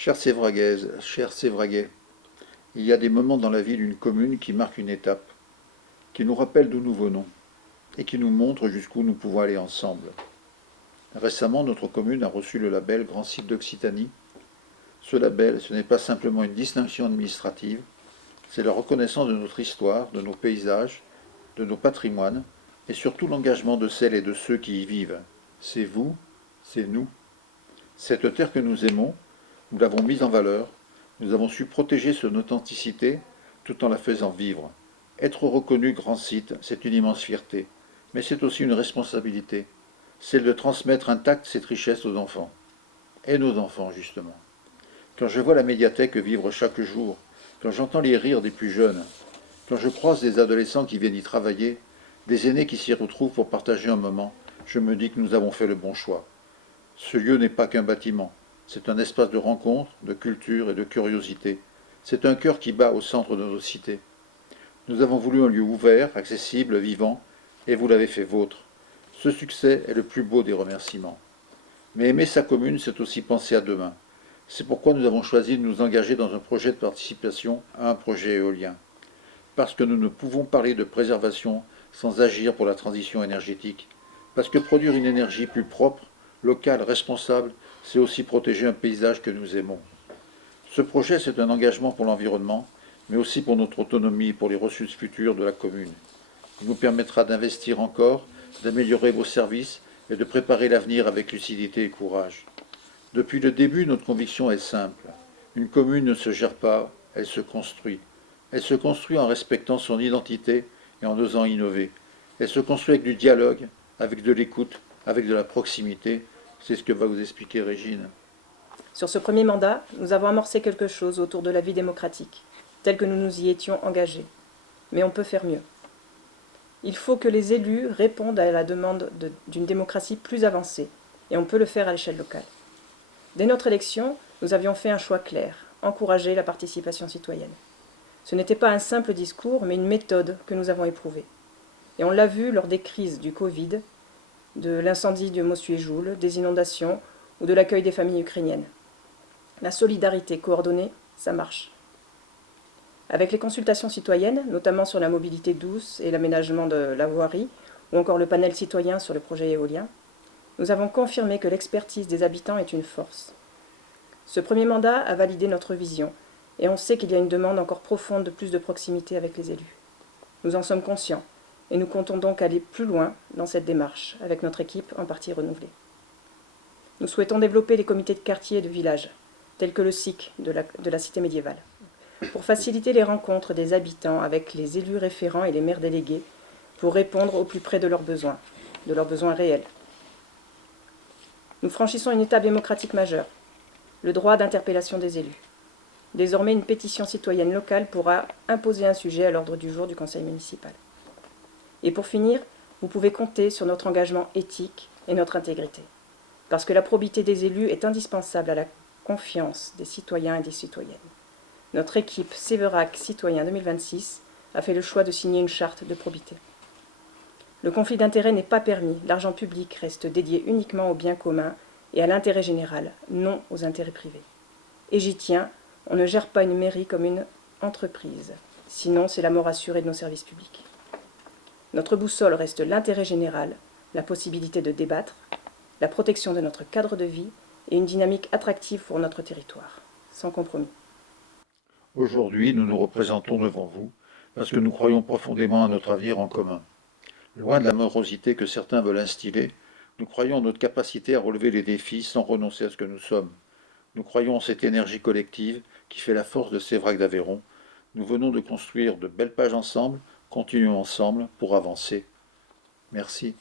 Chères Sévraguaises, chers Sévraguais, il y a des moments dans la vie d'une commune qui marquent une étape, qui nous rappellent d'où nous venons et qui nous montrent jusqu'où nous pouvons aller ensemble. Récemment, notre commune a reçu le label Grand Site d'Occitanie. Ce label, ce n'est pas simplement une distinction administrative, c'est la reconnaissance de notre histoire, de nos paysages, de nos patrimoines et surtout l'engagement de celles et de ceux qui y vivent. C'est vous, c'est nous. Cette terre que nous aimons, nous l'avons mise en valeur, nous avons su protéger son authenticité tout en la faisant vivre. Être reconnu grand site, c'est une immense fierté, mais c'est aussi une responsabilité, celle de transmettre intacte cette richesse aux enfants. Et nos enfants, justement. Quand je vois la médiathèque vivre chaque jour, quand j'entends les rires des plus jeunes, quand je croise des adolescents qui viennent y travailler, des aînés qui s'y retrouvent pour partager un moment, je me dis que nous avons fait le bon choix. Ce lieu n'est pas qu'un bâtiment, c'est un espace de rencontre, de culture et de curiosité. C'est un cœur qui bat au centre de nos cités. Nous avons voulu un lieu ouvert, accessible, vivant, et vous l'avez fait vôtre. Ce succès est le plus beau des remerciements. Mais aimer sa commune, c'est aussi penser à demain. C'est pourquoi nous avons choisi de nous engager dans un projet de participation à un projet éolien. Parce que nous ne pouvons parler de préservation sans agir pour la transition énergétique. Parce que produire une énergie plus propre, locale, responsable, c'est aussi protéger un paysage que nous aimons. Ce projet, c'est un engagement pour l'environnement, mais aussi pour notre autonomie et pour les ressources futures de la commune. Il nous permettra d'investir encore, d'améliorer vos services et de préparer l'avenir avec lucidité et courage. Depuis le début, notre conviction est simple. Une commune ne se gère pas, elle se construit. Elle se construit en respectant son identité et en osant innover. Elle se construit avec du dialogue, avec de l'écoute, avec de la proximité. C'est ce que va vous expliquer Régine. Sur ce premier mandat, nous avons amorcé quelque chose autour de la vie démocratique, tel que nous nous y étions engagés. Mais on peut faire mieux. Il faut que les élus répondent à la demande d'une démocratie plus avancée, et on peut le faire à l'échelle locale. Dès notre élection, nous avions fait un choix clair, encourager la participation citoyenne. Ce n'était pas un simple discours, mais une méthode que nous avons éprouvée. Et on l'a vu lors des crises du Covid, de l'incendie de Mossuet-Joule, des inondations ou de l'accueil des familles ukrainiennes. La solidarité coordonnée, ça marche. Avec les consultations citoyennes, notamment sur la mobilité douce et l'aménagement de la voirie, ou encore le panel citoyen sur le projet éolien, nous avons confirmé que l'expertise des habitants est une force. Ce premier mandat a validé notre vision, et on sait qu'il y a une demande encore profonde de plus de proximité avec les élus. Nous en sommes conscients, et nous comptons donc aller plus loin dans cette démarche, avec notre équipe en partie renouvelée. Nous souhaitons développer les comités de quartier et de village, tels que le SIC de la cité médiévale, pour faciliter les rencontres des habitants avec les élus référents et les maires délégués, pour répondre au plus près de leurs besoins réels. Nous franchissons une étape démocratique majeure, le droit d'interpellation des élus. Désormais, une pétition citoyenne locale pourra imposer un sujet à l'ordre du jour du conseil municipal. Et pour finir, vous pouvez compter sur notre engagement éthique et notre intégrité, parce que la probité des élus est indispensable à la confiance des citoyens et des citoyennes. Notre équipe Séverac Citoyen 2026 a fait le choix de signer une charte de probité. Le conflit d'intérêts n'est pas permis, l'argent public reste dédié uniquement au bien commun et à l'intérêt général, non aux intérêts privés. Et j'y tiens, on ne gère pas une mairie comme une entreprise, sinon c'est la mort assurée de nos services publics. Notre boussole reste l'intérêt général, la possibilité de débattre, la protection de notre cadre de vie et une dynamique attractive pour notre territoire, sans compromis. Aujourd'hui, nous nous représentons devant vous parce que nous croyons profondément à notre avenir en commun. Loin de la morosité que certains veulent instiller, nous croyons en notre capacité à relever les défis sans renoncer à ce que nous sommes. Nous croyons en cette énergie collective qui fait la force de Sévrac d'Aveyron. Nous venons de construire de belles pages ensemble, continuons ensemble pour avancer. Merci.